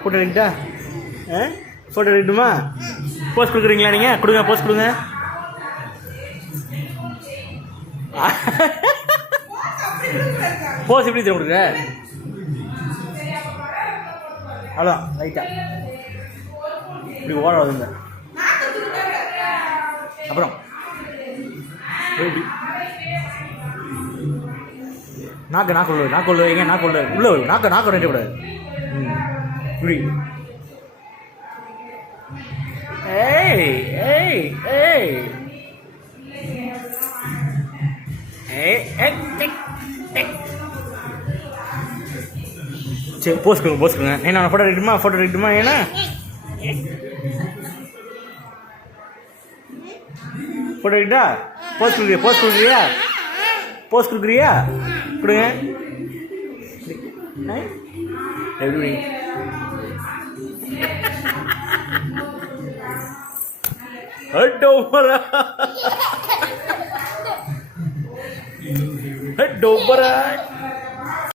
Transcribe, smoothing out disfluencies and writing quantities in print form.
Photo எடுக்கிட்டா? Photo எடுக்கட்டுமா? Post கொடுக்குறீங்களா நீங்கள்? கொடுங்க, போஸ்ட் கொடுங்க. போஸ்ட் எப்படி தெரியும் கொடுக்குற? அவ்வளோ ரைட்டா இப்படி ஓட வருங்க. அப்புறம் எப்படி நாக்கு உள்ள எங்க நாக்கு உள்ள நாக்கு ரெண்டு கூடாது. இப்படி ஏய் ஏய் ஏய் சரி போஸ்ட் கொடுங்க. ஏன்னா ஃபோட்டோ எடுக்கட்டுமா? ஏன்னா ஃபோட்டோ எடுக்கிட்டா? போஸ்ட் கொடுக்குறியா? கொடுங்க. எப்படி டோபரா